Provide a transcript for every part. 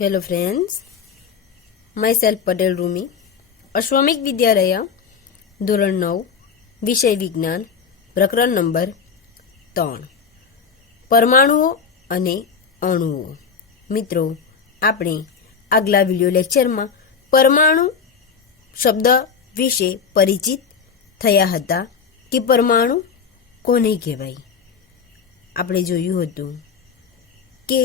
Hello friends, myself Patel Rumi, અશ્વમિક વિદ્યાલય ધોરણ 9 વિષય વિજ્ઞાન પ્રકરણ નંબર 3 પરમાણુઓ અને અણુઓ। મિત્રો, આપણે આગલા વિડિયો લેક્ચરમાં પરમાણુ શબ્દ વિશે પરિચિત થયા હતા કે પરમાણુ કોને કહેવાય। આપણે જોયું હતું કે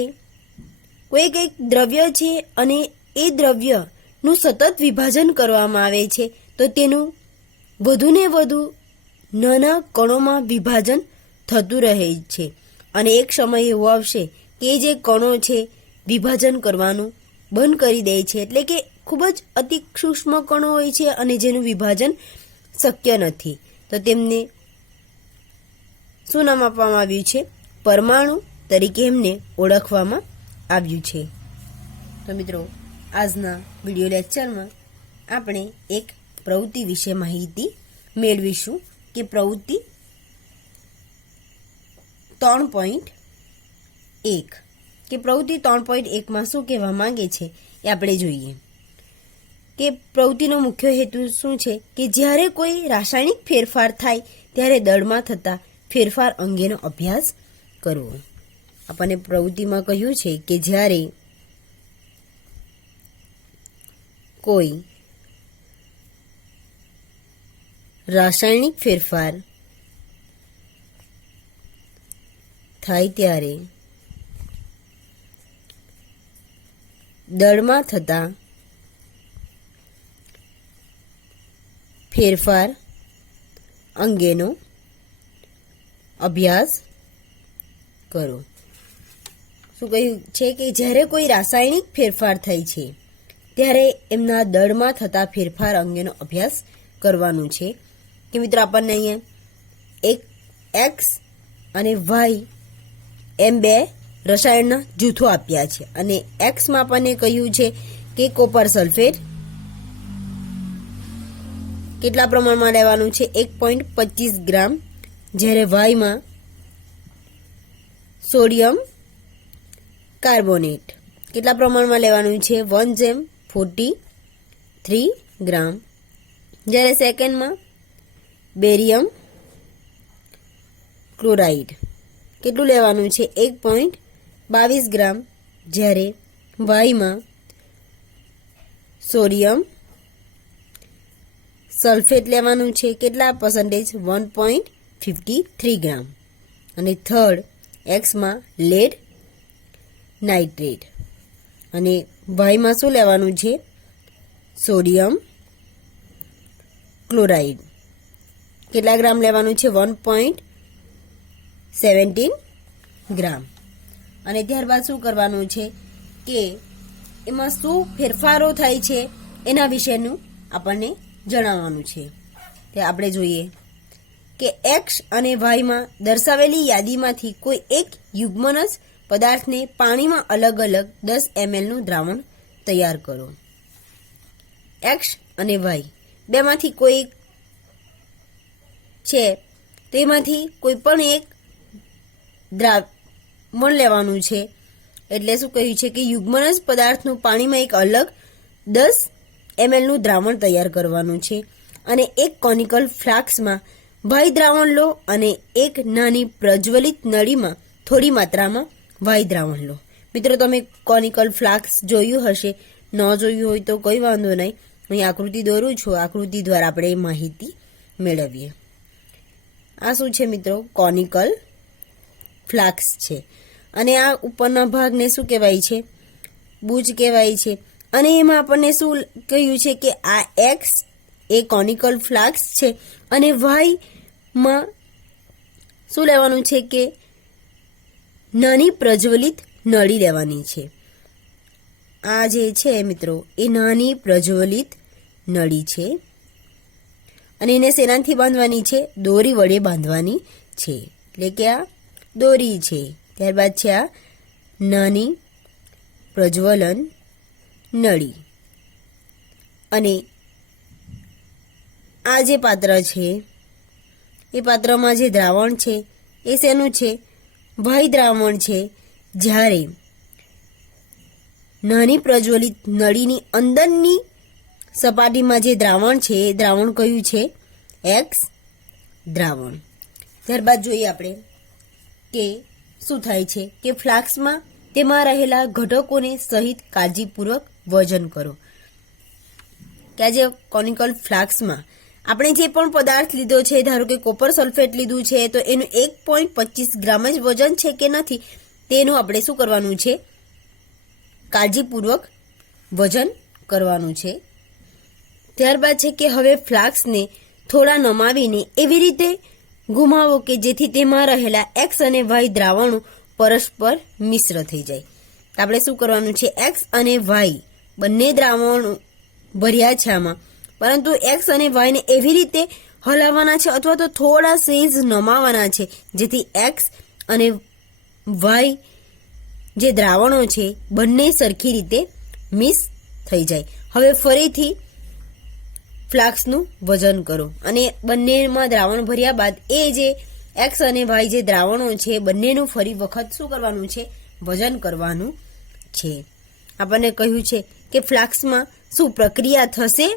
કોઈ કંઈક દ્રવ્ય છે અને એ દ્રવ્યનું સતત વિભાજન કરવામાં આવે છે તો તેનું વધુને વધુ નાના કણોમાં વિભાજન થતું રહે છે અને એક સમય એવો આવશે કે જે કણો છે વિભાજન કરવાનું બંધ કરી દે છે, એટલે કે ખૂબ જ અતિ સૂક્ષ્મ કણો હોય છે અને જેનું વિભાજન શક્ય નથી, તો તેમને શું નામ આપવામાં આવ્યું છે? પરમાણુ તરીકે એમને ઓળખવામાં આવ્યું છે। તો મિત્રો, આજના વિડિયો લેક્ચરમાં આપણે એક પ્રવૃત્તિ વિશે માહિતી મેળવીશું કે પ્રવૃત્તિ 3.1 કે પ્રવૃત્તિ 3.1માં શું કહેવા માંગે છે એ આપણે જોઈએ કે પ્રવૃત્તિનો મુખ્ય હેતુ શું છે કે જ્યારે કોઈ રાસાયણિક ફેરફાર થાય ત્યારે દળમાં થતા ફેરફાર અંગેનો અભ્યાસ કરવો। આપણને પ્રવૃત્તિમાં કહ્યું છે કે જ્યારે કોઈ રાસાયણિક ફેરફાર થાય ત્યારે દળમાં થતા ફેરફાર અંગેનો અભ્યાસ કરો। શું કહ્યું છે કે જ્યારે કોઈ રાસાયણિક ફેરફાર થાય છે ત્યારે એમના દળમાં થતા ફેરફાર અંગેનો અભ્યાસ કરવાનું છે કે મિત્રો આપણને અહીંયા એક એક્સ અને વાય એમ બે રસાયણના જૂથો આપ્યા છે અને એક્સમાં આપણને કહ્યું છે કે કોપર સલ્ફેટ કેટલા પ્રમાણમાં લેવાનું છે? 1.25 ગ્રામ, જ્યારે વાયમાં સોડિયમ કાર્બોનેટ કેટલા પ્રમાણમાં લેવાનું છે? 1:43 ગ્રામ, જ્યારે સેકન્ડમાં બેરિયમ ક્લોરાઇડ કેટલું લેવાનું છે? 1.22 ગ્રામ, જ્યારે વાયમાં સોડિયમ સલ્ફેટ લેવાનું છે કેટલા પર્સન્ટેજ? 1.53 ગ્રામ, અને થર્ડ એક્સમાં લેડ નાઇટ્રેટ અને વાયમાં શું લેવાનું છે? સોડિયમ ક્લોરાઇડ કેટલા ગ્રામ લેવાનું છે? 1.17 ગ્રામ। અને ત્યારબાદ શું કરવાનું છે કે એમાં શું ફેરફારો થાય છે એના વિશેનું આપણને જણાવવાનું છે। તે આપણે જોઈએ કે એક્સ અને વાયમાં દર્શાવેલી યાદીમાંથી કોઈ એક યુગ્મનસ પદાર્થને પાણીમાં અલગ અલગ 10 mlનું દ્રાવણ તૈયાર કરો। એક્સ અને વાય બેમાંથી કોઈ એક છે, તેમાંથી કોઈ પણ એક દ્રાવણ લેવાનું છે, એટલે શું કહ્યું છે કે યુગ્મનસ પદાર્થનું પાણીમાં એક અલગ 10 mlનું દ્રાવણ તૈયાર કરવાનું છે અને એક કોનિકલ ફ્લાસ્કમાં વાય દ્રાવણ લો અને એક નાની પ્રજ્વલિત નળીમાં થોડી માત્રામાં વાય દ્રાવણ લો। મિત્રો, તમે કોનિકલ ફ્લાસ્ક જોયું હશે, ન જોયું હોય તો કોઈ વાંધો નહીં, અહીં આકૃતિ દોરું છું, આકૃતિ દ્વારા આપણે માહિતી મેળવીએ। આ શું છે મિત્રો? કોનિકલ ફ્લાસ્ક છે અને આ ઉપરના ભાગને શું કહેવાય છે? બુચ કહેવાય છે। અને એમાં આપણને શું કહ્યું છે કે આ એક્સ એ કોનિકલ ફ્લાસ્ક છે અને વાયમાં શું લેવાનું છે કે નાની પ્રજ્વલિત નળી લેવાની છે। આ જે છે મિત્રો એ નાની પ્રજ્વલિત નળી છે અને એને શેનાથી બાંધવાની છે? દોરી વડે બાંધવાની છે, એટલે કે આ દોરી છે। ત્યારબાદ છે આ નાની પ્રજ્વલન નળી અને આ જે પાત્ર છે એ પાત્રમાં જે દ્રાવણ છે એ શેનું છે? વાય દ્રાવણ છે। જ્યારે નાની પ્રજ્વલિત નળીની અંદરની સપાટીમાં જે દ્રાવણ છે એ દ્રાવણ કયું છે? એક્સ દ્રાવણ. ત્યારબાદ જોઈએ આપણે કે શું થાય છે કે ફ્લાસ્કમાં તેમાં રહેલા ઘટકોને સહિત કાળજીપૂર્વક વજન કરો. કે આજે કોનિકલ ફ્લાસ્કમાં આપણે જે પણ પદાર્થ લીધો છે, ધારો કે કોપર સલ્ફેટ લીધું છે, તો એનું 1.25 ગ્રામ જ વજન છે કે નથી તેનું આપણે શું કરવાનું છે? કાળજીપૂર્વક વજન કરવાનું છે. ત્યારબાદ છે કે હવે ફ્લાસ્કને થોડા નમાવીને એવી રીતે ઘુમાવો કે જેથી તેમાં રહેલા એક્સ અને વાય દ્રાવણો પરસ્પર મિશ્ર થઈ જાય. તો આપણે શું કરવાનું છે? એક્સ અને વાય બંને દ્રાવણો ભર્યા છે આમાં, પરંતુ એક્સ અને વાયને એવી રીતે હલાવવાના છે અથવા તો થોડા સેજ નમાવાના છે જેથી એક્સ અને વાય જે દ્રાવણો છે બંને સરખી રીતે મિક્સ થઈ જાય. હવે ફરીથી ફ્લાસ્કનું વજન કરો અને બંનેમાં દ્રાવણ ભર્યા બાદ એ જે એક્સ અને વાય જે દ્રાવણો છે બંનેનું ફરી વખત શું કરવાનું છે? વજન કરવાનું છે. આપણને કહ્યું છે કે ફ્લાસ્કમાં શું પ્રક્રિયા થશે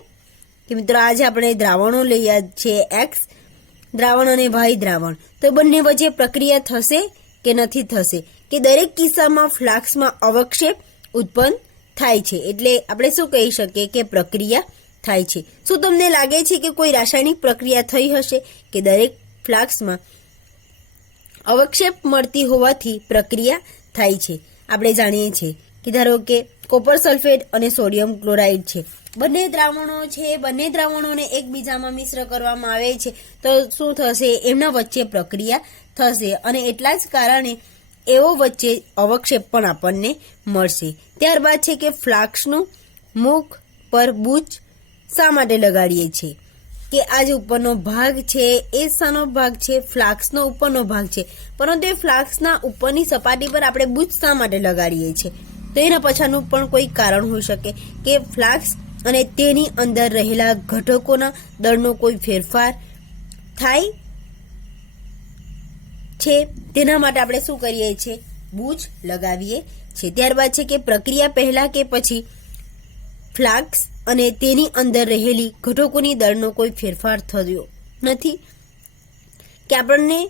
કે મિત્રો આજે આપણે દ્રાવણો લઈએ છે, એક્સ દ્રાવણ અને વાય દ્રાવણ, તો બંને વચ્ચે પ્રક્રિયા થશે કે નથી થશે? કે દરેક કિસ્સામાં ફ્લાસ્કમાં અવક્ષેપ ઉત્પન્ન થાય છે, એટલે આપણે શું કહી શકીએ કે પ્રક્રિયા થાય છે. શું તમને લાગે છે કે કોઈ રાસાયણિક પ્રક્રિયા થઈ હશે કે દરેક ફ્લાસ્કમાં અવક્ષેપ મળતી હોવાથી પ્રક્રિયા થાય છે? આપણે જાણીએ છીએ કે ધારો કે કોપર સલ્ફેટ અને સોડિયમ ક્લોરાઇડ છે, બંને દ્રાવણો છે, બંને દ્રાવણોને એકબીજામાં મિશ્ર કરવામાં આવે છે, તો શું થશે? એમના વચ્ચે પ્રક્રિયા થશે અને એટલા જ કારણે એવો વચ્ચે અવક્ષેપ પણ આપણને મળશે. ત્યારબાદ છે કે ફ્લાસ્કનું મુખ પર બૂચ શા માટે લગાડીએ છીએ? કે આ જે ઉપરનો ભાગ છે એ શાનો ભાગ છે? ફ્લાસ્કનો ઉપરનો ભાગ છે, પરંતુ એ ફ્લાસ્કના ઉપરની સપાટી પર આપણે બૂચ શા માટે લગાડીએ છીએ? તો એના પાછળનું પણ કોઈ કારણ હોઈ શકે કે ફ્લાસ્ક અને તેની અંદર રહેલા ઘટકોના દળનો કોઈ ફેરફાર થાય છે, તેના માટે આપણે શું કરીએ છીએ? બૂચ લગાવીએ છીએ. ત્યારબાદ છે કે પ્રક્રિયા પહેલા કે પછી ફ્લાસ્ક અને તેની અંદર રહેલી ઘટકોની દળનો કોઈ ફેરફાર થયો નથી? કે આપણને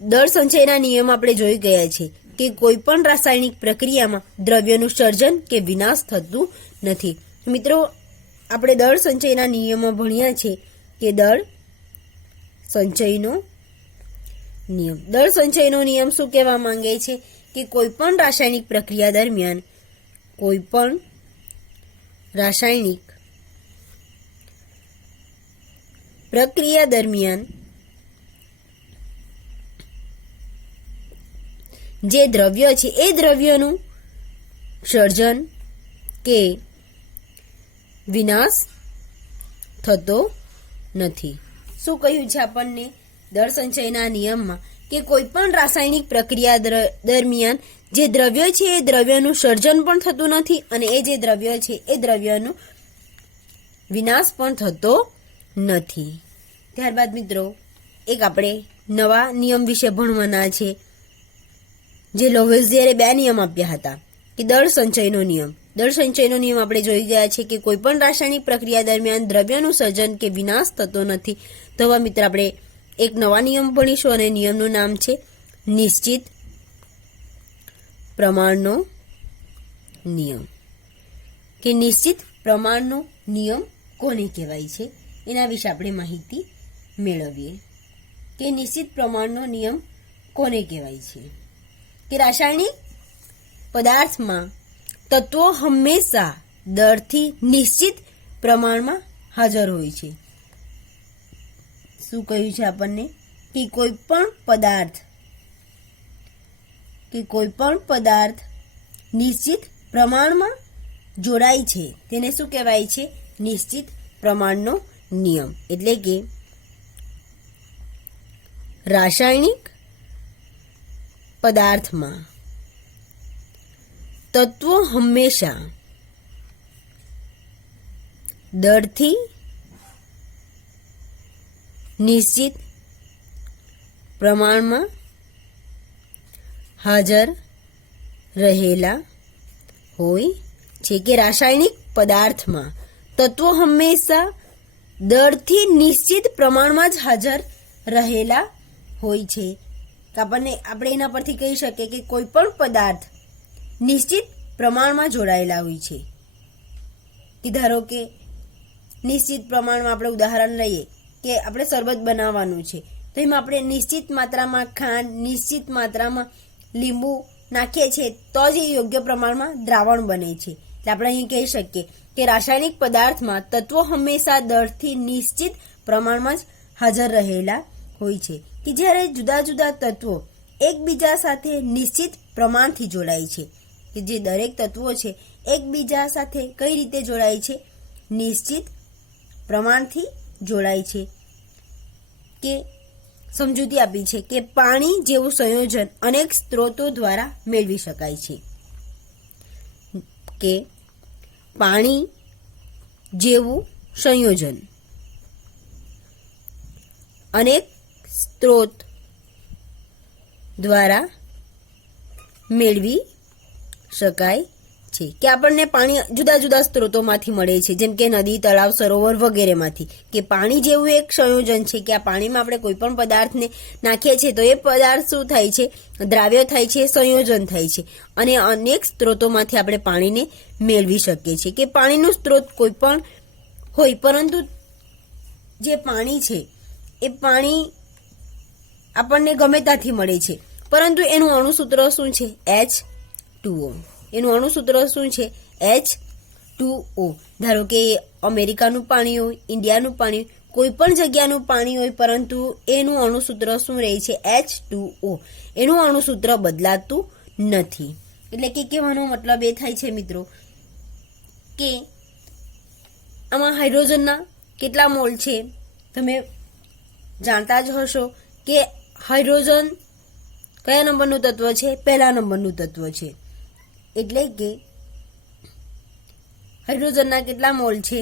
દળ સંચયના નિયમ આપણે જોઈ ગયા છે કે કોઈ પણ રાસાયણિક પ્રક્રિયામાં દ્રવ્યનું સર્જન કે વિનાશ થતું નથી. મિત્રો આપણે દળ સંચયના નિયમો ભણ્યા છે કે દળ સંચયનો નિયમ. દળ સંચયનો નિયમ શું કહેવા માંગે છે કે કોઈ પણ રાસાયણિક પ્રક્રિયા દરમિયાન કોઈ પણ રાસાયણિક પ્રક્રિયા દરમિયાન જે દ્રવ્ય છે એ દ્રવ્યનું સર્જન કે વિનાશ થતો નથી. શું કહ્યું છે આપણને દળ સંચયના નિયમમાં? કે કોઈ પણ રાસાયણિક પ્રક્રિયા દરમિયાન જે દ્રવ્ય છે એ દ્રવ્યનું સર્જન પણ થતું નથી અને એ જે દ્રવ્ય છે એ દ્રવ્યનું વિનાશ પણ થતો નથી. ત્યારબાદ મિત્રો એક આપણે નવા નિયમ વિશે ભણવાના છે, જે લોવેઝિયરે 2 નિયમ આપ્યા હતા કે દળ સંચયનો નિયમ. દળ સંચયનો નિયમ આપણે જોઈ ગયા છે કે કોઈ પણ રાસાયણિક પ્રક્રિયા દરમિયાન દ્રવ્યનું સર્જન કે વિનાશ થતો નથી. તો હવે મિત્રો આપણે એક નવા નિયમ ભણીશું અને નિયમનું નામ છે નિશ્ચિત પ્રમાણનો નિયમ. કે નિશ્ચિત પ્રમાણનો નિયમ કોને કહેવાય છે એના વિશે આપણે માહિતી મેળવીએ. કે નિશ્ચિત પ્રમાણનો નિયમ કોને કહેવાય છે? કે રાસાયણિક પદાર્થમાં તત્વો હંમેશા દળથી નિશ્ચિત પ્રમાણમાં હાજર હોય છે. શું કહ્યું છે આપણને? કે કોઈ પણ પદાર્થ નિશ્ચિત પ્રમાણમાં જોડાય છે તેને શું કહેવાય છે? નિશ્ચિત પ્રમાણનો નિયમ. એટલે કે રાસાયણિક પદાર્થમાં તત્વો હંમેશા દળથી નિશ્ચિત પ્રમાણમાં હાજર રહેલા હોય છે કે રાસાયણિક પદાર્થમાં તત્વો હંમેશા દળથી નિશ્ચિત પ્રમાણમાં જ હાજર રહેલા હોય છે. આપણે એના પરથી કહી શકીએ કે કોઈ પણ પદાર્થ નિશ્ચિત પ્રમાણમાં જોડાયેલા હોય છે. કે ધારો કે નિશ્ચિત પ્રમાણમાં આપણે ઉદાહરણ લઈએ કે આપણે શરબત બનાવવાનું છે, તો એમાં આપણે નિશ્ચિત માત્રામાં ખાંડ, નિશ્ચિત માત્રામાં લીંબુ નાખીએ છીએ તો જ એ યોગ્ય પ્રમાણમાં દ્રાવણ બને છે. એટલે આપણે અહીં કહી શકીએ કે રાસાયણિક પદાર્થમાં તત્વો હંમેશા દળથી નિશ્ચિત પ્રમાણમાં જ હાજર રહેલા હોય છે. કે જ્યારે જુદા જુદા તત્વો એકબીજા સાથે નિશ્ચિત પ્રમાણથી જોડાય છે. કે જે દરેક તત્વો છે એકબીજા સાથે કઈ રીતે જોડાય છે? નિશ્ચિત પ્રમાણથી જોડાય છે. કે સમજૂતી આપી છે કે પાણી જેવું સંયોજન અનેક સ્ત્રોતો દ્વારા મેળવી શકાય છે. કે પાણી જેવું સંયોજન અનેક સ્ત્રોત દ્વારા મેળવી શકાય છે. કે આપણને પાણી જુદા જુદા સ્ત્રોતોમાંથી મળે છે, જેમ કે નદી, તળાવ, સરોવર વગેરેમાંથી. કે પાણી જેવું એક સંયોજન છે કે આ પાણીમાં આપણે કોઈ પણ પદાર્થને નાખીએ છીએ તો એ પદાર્થ શું થાય છે? દ્રાવ્ય થાય છે, સંયોજન થાય છે, અને અનેક સ્ત્રોતોમાંથી આપણે પાણીને મેળવી શકીએ છીએ. કે પાણીનો સ્ત્રોત કોઈ પણ હોય, પરંતુ જે પાણી છે એ પાણી આપણને ગમે ત્યાંથી મળે છે, પરંતુ એનું અણુસૂત્ર શું છે? H2O. એનું અણુસૂત્ર શું છે? H2O. ધારો કે અમેરિકાનું પાણી હોય, ઇન્ડિયાનું પાણી, કોઈ પણ જગ્યાનું પાણી હોય, પરંતુ એનું અણુસૂત્ર શું રહે છે? H2O. એનું અણુસૂત્ર બદલાતું નથી. એટલે કે કહેવાનો મતલબ એ થાય છે મિત્રો કે આમાં હાઇડ્રોજનના કેટલા મોલ છે? તમે જાણતા જ હશો કે હાઇડ્રોજન કયા નંબરનું તત્વ છે? પહેલા નંબરનું તત્વ છે. એટલે કે હાઇડ્રોજનના કેટલા મોલ છે?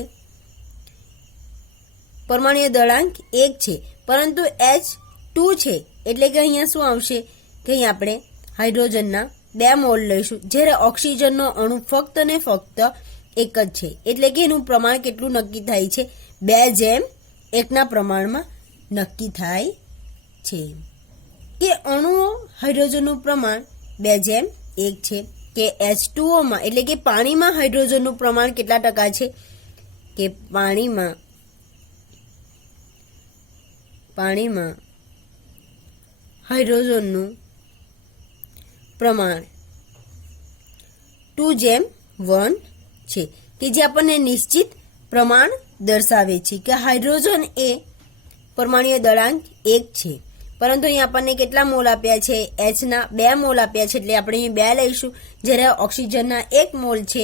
પરમાણ્વીય દળાંક 1 છે, પરંતુ H2 છે. એટલે કે અહીંયા શું આવશે કે અહીં આપણે હાઇડ્રોજનના 2 મોલ લઈશું, જ્યારે ઓક્સિજનનો અણુ ફક્ત ને ફક્ત 1 જ છે. એટલે કે એનું પ્રમાણ કેટલું નક્કી થાય છે? 2:1 પ્રમાણમાં નક્કી થાય છે. કે અણુઓ હાઇડ્રોજનનું પ્રમાણ 2:1 છે. કે H2O માં એટલે કે પાણીમાં હાઇડ્રોજનનું પ્રમાણ કેટલા ટકા છે? કે પાણીમાં હાઇડ્રોજનનું પ્રમાણ 2:1 છે. કે જે આપણને નિશ્ચિત પ્રમાણ દર્શાવે છે કે હાઇડ્રોજન એ પરમાણ્વીય દળાંક 1 છે, પરંતુ અહીં આપણને કેટલા મોલ આપ્યા છે? Hના 2 મોલ આપ્યા છે, એટલે આપણે અહીં 2 લઈશું. જ્યારે ઓક્સિજનના 1 મોલ છે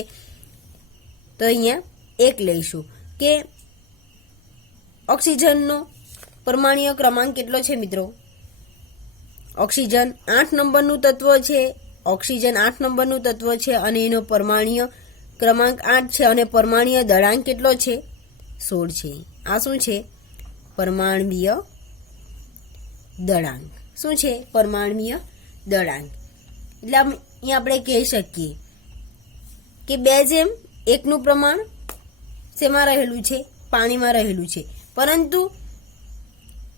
તો અહીંયા 1 લઈશું. કે ઓક્સિજનનો પરમાણ્વીય ક્રમાંક કેટલો છે મિત્રો? ઓક્સિજન 8 નંબરનું તત્વ છે. ઓક્સિજન 8 નંબરનું તત્વ છે અને એનો પરમાણ્વીય ક્રમાંક 8 છે, અને પરમાણ્વીય દળાંક કેટલો છે? 16 છે. આ શું છે? પરમાણ્વીય દળાંક. શું છે? પરમાણ્વીય દળાંક. એટલે અહીંયા આપણે કહી શકીએ કે 2:1 પ્રમાણ શેમાં રહેલું છે? પાણીમાં રહેલું છે, પરંતુ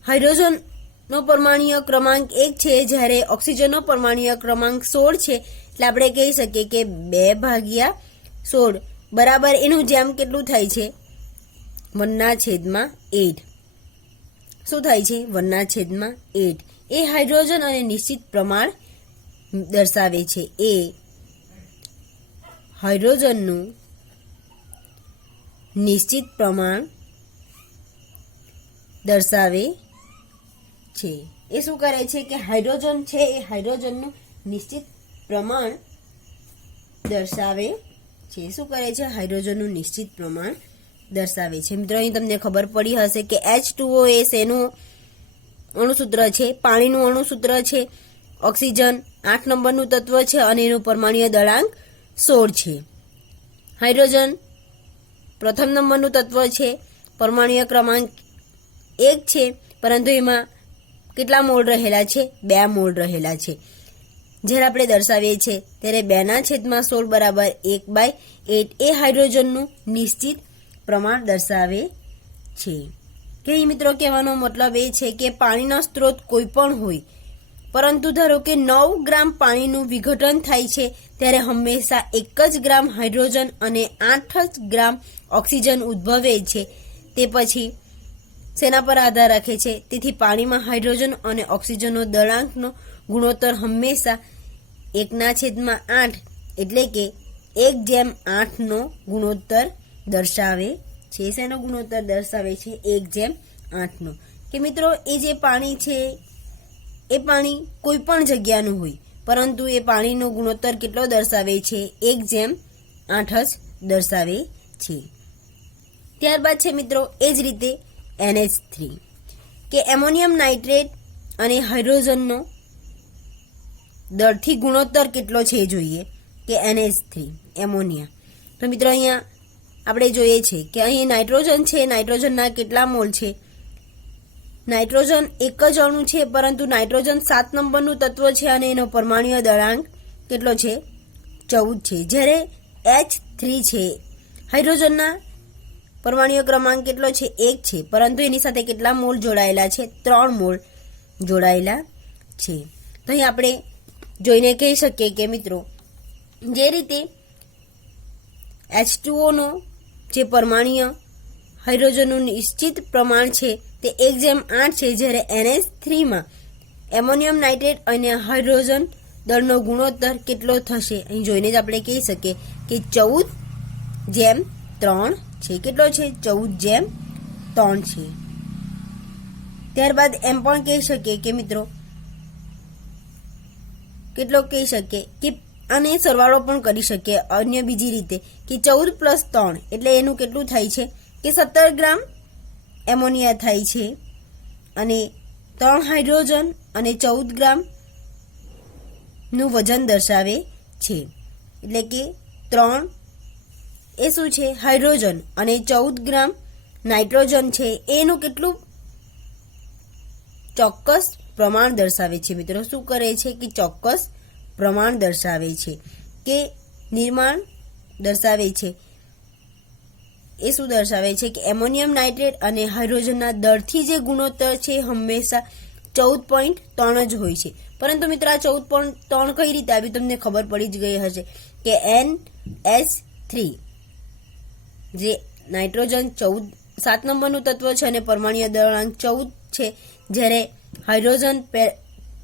હાઇડ્રોજનનો પરમાણ્વીય ક્રમાંક 1 છે, જ્યારે ઓક્સિજનનો પરમાણ્વીય ક્રમાંક 16 છે. એટલે આપણે કહી શકીએ કે 2/16 બરાબર એનું જેમ કેટલું થાય છે? 1/8. શું થાય છે? 1/8. એ હાઇડ્રોજન અને નિશ્ચિત પ્રમાણ દર્શાવે છે. એ હાઇડ્રોજનનું નિશ્ચિત પ્રમાણ દર્શાવે છે. એ શું કરે છે કે હાઇડ્રોજન છે એ હાઇડ્રોજનનું નિશ્ચિત પ્રમાણ દર્શાવે છે. શું કરે છે? હાઇડ્રોજનનું નિશ્ચિત પ્રમાણ દર્શાવે છે. મિત્રો અહીં તમને ખબર પડી હશે કે H2O એ શેનું અણુસૂત્ર છે? પાણીનું અણુસૂત્ર છે. ઓક્સિજન 8 નંબરનું તત્વ છે અને એનું પરમાણ્વીય દળાંક 16 છે. હાઇડ્રોજન પ્રથમ નંબરનું તત્વ છે, પરમાણ્વીય ક્રમાંક 1 છે, પરંતુ એમાં કેટલા મોલ રહેલા છે? 2 મોલ રહેલા છે. જ્યારે આપણે દર્શાવીએ છીએ ત્યારે 2/16 બરાબર 1/8 એ હાઇડ્રોજનનું નિશ્ચિત પ્રમાણ દર્શાવે છે. કે અહીં મિત્રો કહેવાનો મતલબ એ છે કે પાણીનો સ્ત્રોત કોઈ પણ હોય, પરંતુ ધારો કે 9 ગ્રામ પાણીનું વિઘટન થાય છે ત્યારે હંમેશા 1 જ ગ્રામ હાઇડ્રોજન અને 8 જ ગ્રામ ઓક્સિજન ઉદ્ભવે છે. તે પછી શેના પર આધાર રાખે છે? તેથી પાણીમાં હાઇડ્રોજન અને ઓક્સિજનનો દળાંકનો ગુણોત્તર હંમેશા 1/8 એટલે કે 1/8નો ગુણોત્તર દર્શાવે છે. શેનો ગુણોત્તર દર્શાવે છે? 1/8નો. કે મિત્રો એ જે પાણી છે એ પાણી કોઈ પણ જગ્યાનું હોય, પરંતુ એ પાણીનો ગુણોત્તર કેટલો દર્શાવે છે? 1/8 જ દર્શાવે છે. ત્યારબાદ છે મિત્રો એ જ રીતે NH3 કે એમોનિયમ નાઇટ્રેટ અને હાઇડ્રોજનનો દરથી ગુણોત્તર કેટલો છે જોઈએ કે NH3 એમોનિયા. તો મિત્રો અહીંયા આપણે જોઈએ છે કે અહીં નાઇટ્રોજન છે, નાઇટ્રોજનના કેટલા મોલ છે? નાઇટ્રોજન એક જ અણુ છે, પરંતુ નાઇટ્રોજન 7 નંબરનું તત્વ છે અને એનો પરમાણુય દળાંક કેટલો છે? 14 છે. જ્યારે H3 છે, હાઇડ્રોજનના પરમાણુય ક્રમાંક કેટલો છે? 1 છે, પરંતુ એની સાથે કેટલા મોલ જોડાયેલા છે? 3 મોલ જોડાયેલા છે. તો અહીં આપણે જોઈને કહી શકીએ કે મિત્રો જે રીતે H2O જે પરમાણુય હાઇડ્રોજનનું નિશ્ચિત પ્રમાણ છે તે 1/8 છે, જ્યારે NH3માં એમોનિયમ નાઇટ્રેટ અને હાઇડ્રોજન દળનો ગુણોત્તર કેટલો થશે? અહીં જોઈને જ આપણે કહી શકીએ કે 14/3 છે. કેટલો છે? 14/3 છે. ત્યારબાદ એમ પણ કહી શકીએ કે મિત્રો કેટલો કહી શકીએ કે આને સરવાળો પણ કરી શકીએ અન્ય બીજી રીતે કે 14 + 3 એટલે એનું કેટલું થાય છે કે 17 ગ્રામ એમોનિયા થાય છે, અને 3 હાઇડ્રોજન અને 14 ગ્રામ નું વજન દર્શાવે છે. એટલે કે 3 એ શું છે? હાઇડ્રોજન અને 14 ગ્રામ નાઇટ્રોજન છે, એનું કેટલું ચોક્કસ પ્રમાણ દર્શાવે છે. મિત્રો શું કરે છે કે ચોક્કસ પ્રમાણ દર્શાવે છે કે નિર્માણ દર્શાવે છે. એ શું દર્શાવે છે કે એમોનિયમ નાઇટ્રેટ અને હાઇડ્રોજનના દળથી જે ગુણોત્તર છે હંમેશા 14.3 જ હોય છે. પરંતુ મિત્રો આ 14.3 કઈ રીતે આવ્યું તમને ખબર પડી જ ગઈ હશે કે NH3 જે નાઇટ્રોજન 7 નંબરનું તત્વ છે અને પરમાણુય દળાંક 14 છે, જ્યારે હાઇડ્રોજન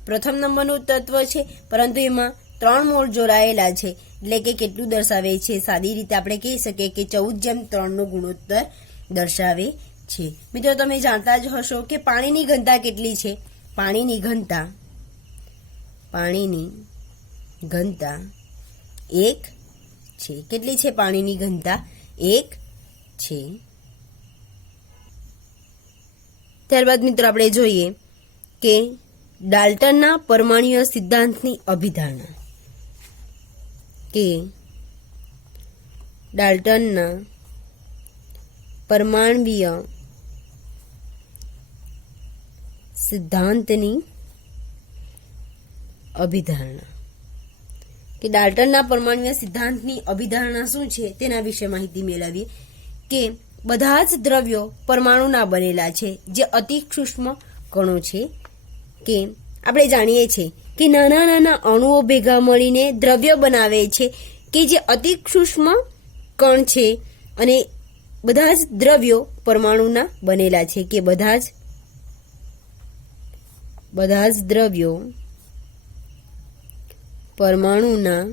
પ્રથમ નંબરનું તત્વ છે, પરંતુ એમાં 3 મોલ જોડાયેલા છે. એટલે કે કેટલું દર્શાવે છે? સાદી રીતે આપણે કહી શકીએ કે 14/3નો ગુણોત્તર દર્શાવે છે. મિત્રો તમે જાણતા જ હશો કે પાણીની ઘનતા કેટલી છે? પાણીની ઘનતા 1 છે. કેટલી છે પાણીની ઘનતા? 1 છે. ત્યારબાદ મિત્રો આપણે જોઈએ કે ડાલ્ટનના પરમાણુય સિદ્ધાંતની અભિધારણા. કે ડાલ્ટનના પરમાણ્વીય સિદ્ધાંતની અભિધારણા. કે ડાલ્ટનના પરમાણુય સિદ્ધાંતની અભિધારણા શું છે તેના વિશે માહિતી મેળવીએ. કે બધા જ દ્રવ્યો પરમાણુના બનેલા છે જે અતિ સૂક્ષ્મ કણો છે. કે આપણે જાણીએ છીએ કે નાના નાના અણુઓ ભેગા મળીને દ્રવ્ય બનાવે છે કે જે અતિ સૂક્ષ્મ કણ છે, અને બધા જ દ્રવ્યો પરમાણુના બનેલા છે. કે બધા જ દ્રવ્યો પરમાણુના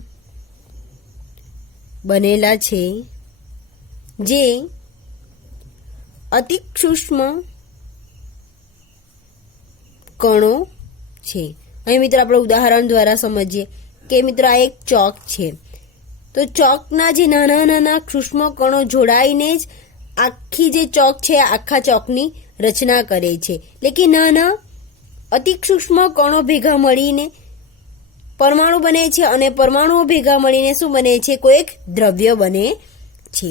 બનેલા છે જે અતિ સૂક્ષ્મ કણો છે. અહીં મિત્રો આપણે ઉદાહરણ દ્વારા સમજીએ કે મિત્રો આ એક ચોક છે, તો ચોકના જે નાના નાના સૂક્ષ્મ કણો જોડાઈને જ આખી જે ચોક છે આખા ચોકની રચના કરે છે. એટલે કે નાના અતિ સૂક્ષ્મ કણો ભેગા મળીને પરમાણુ બને છે, અને પરમાણુઓ ભેગા મળીને શું બને છે? કોઈ એક દ્રવ્ય બને છે.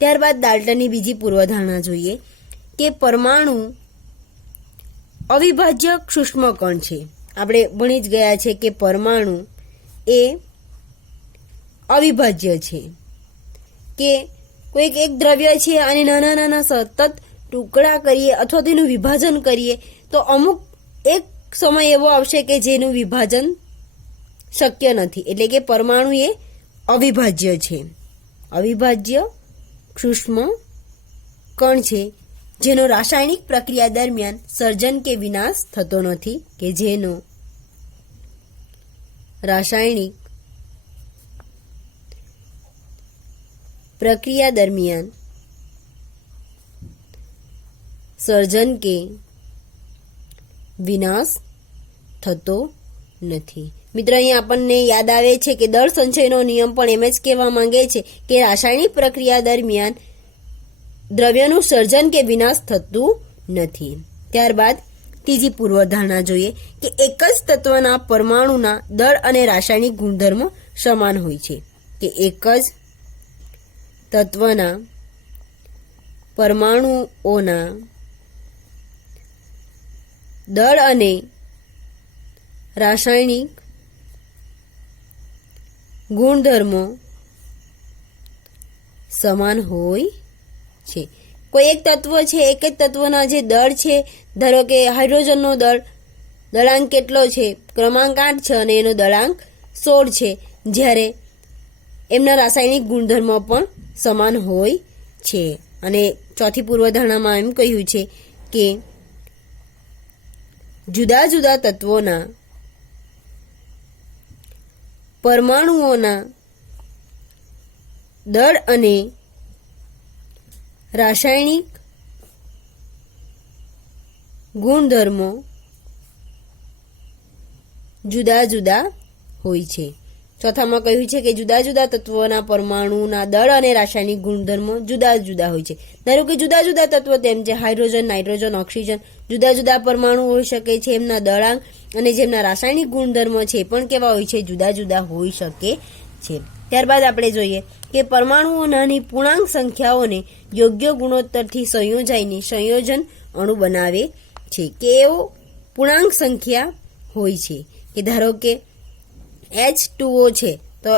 ત્યારબાદ ડાલ્ટનની બીજી પૂર્વધારણા જોઈએ કે પરમાણુ અવિભાજ્ય સૂક્ષ્મ કણ છે. આપણે ભણી જ ગયા છે કે પરમાણુ એ અવિભાજ્ય છે, કે કોઈક એક દ્રવ્ય છે અને નાના નાના સતત ટુકડા કરીએ અથવા તેનું વિભાજન કરીએ તો અમુક એક સમય એવો આવશે કે જેનું વિભાજન શક્ય નથી. એટલે કે પરમાણુ એ અવિભાજ્ય છે. અવિભાજ્ય સૂક્ષ્મ કણ છે જેનો રાસાયણિક પ્રક્રિયા દરમિયાન સર્જન કે વિનાશ થતો નથી, કે જેનો રાસાયણિક પ્રક્રિયા દરમિયાન સર્જન કે વિનાશ થતો નથી. મિત્ર, અહીંયા આપણને યાદ આવે છે કે દળ સંચયનો નિયમ પણ એમ જ કહેવા માંગે છે કે રાસાયણિક પ્રક્રિયા દરમિયાન દ્રવ્યનું સર્જન કે વિનાશ થતું નથી. ત્યારબાદ ત્રીજી પૂર્વધારણા જોઈએ કે એક જ તત્વના પરમાણુના દળ અને રાસાયણિક ગુણધર્મો સમાન હોય છે. કે એક જ તત્વના પરમાણુઓના દળ અને રાસાયણિક ગુણધર્મો સમાન હોય છે. કોઈ એક તત્વ છે, એક જ તત્વના જે દળ છે, ધારો કે હાઇડ્રોજનનો દળાંક કેટલો છે, ક્રમાંક 8 છે અને એનો દળાંક 16 છે, જ્યારે એમના રાસાયણિક ગુણધર્મો પણ સમાન હોય છે. અને ચોથી પૂર્વધારણામાં એમ કહ્યું છે કે જુદા જુદા તત્વોના પરમાણુઓના દળ અને રાસાયણિક ગુણધર્મો જુદા જુદા હોય છે. ચોથામાં કહ્યું છે કે જુદા જુદા તત્વોના પરમાણુના દળ અને રાસાયણિક ગુણધર્મો જુદા જુદા હોય છે. ધારો કે જુદા જુદા તત્વો તેમ છે હાઇડ્રોજન, નાઇટ્રોજન, ઓક્સિજન, જુદા જુદા પરમાણુ હોઈ શકે છે. એમના દળાંક અને જેમના રાસાયણિક ગુણધર્મો છે પણ કેવા હોય છે, જુદા જુદા હોઈ શકે છે. ત્યારબાદ આપણે જોઈએ કે પરમાણુઓ નાની પૂર્ણાંક સંખ્યાઓને યોગ્ય ગુણોત્તરથી સંયોજાઈને સંયોજન અણુ બનાવે છે. કે એવો પૂર્ણાંક સંખ્યા હોય છે કે ધારો કે H2O છે તો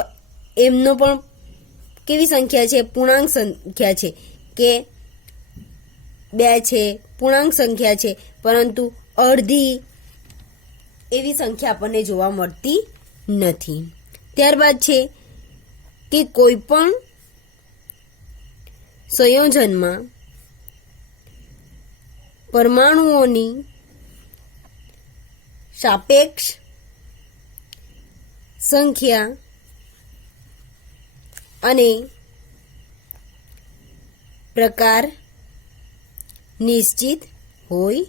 એમનો પણ કેવી સંખ્યા છે, પૂર્ણાંક સંખ્યા છે, કે 2 છે, પૂર્ણાંક સંખ્યા છે, પરંતુ અડધી એવી સંખ્યા આપણને જોવા મળતી નથી. ત્યારબાદ છે કે કોઈ પણ સંયોજનમાં પરમાણુઓની સાપેક્ષ સંખ્યા અને પ્રકાર નિશ્ચિત હોય